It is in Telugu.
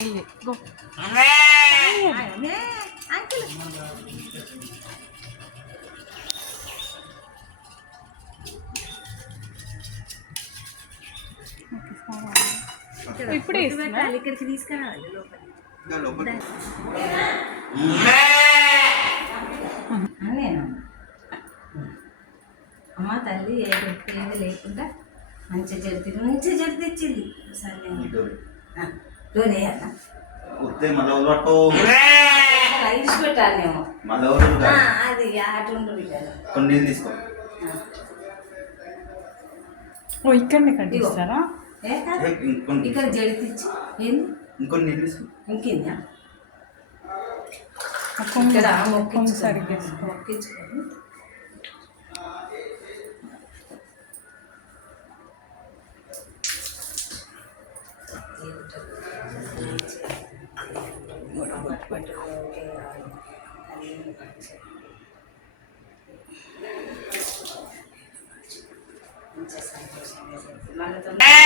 Go. ఇప్పుడే ఇక్కడికి తీసుకురావాలి అమ్మ తల్లి ఏది లేకుండా మంచిగా జరిపించింది సరే రైస్ పెట్టాలేమో అది అటుండు కొన్ని నీళ్ళు తీసుకో. ఇక్కడనే కట్టిస్తారా? ఇక్కడ జడిపించి ఇంకొన్ని నీళ్ళు తీసుకో. ఇంకేందా ఇక్కడ మొక్కించుకొని సంతోషంగా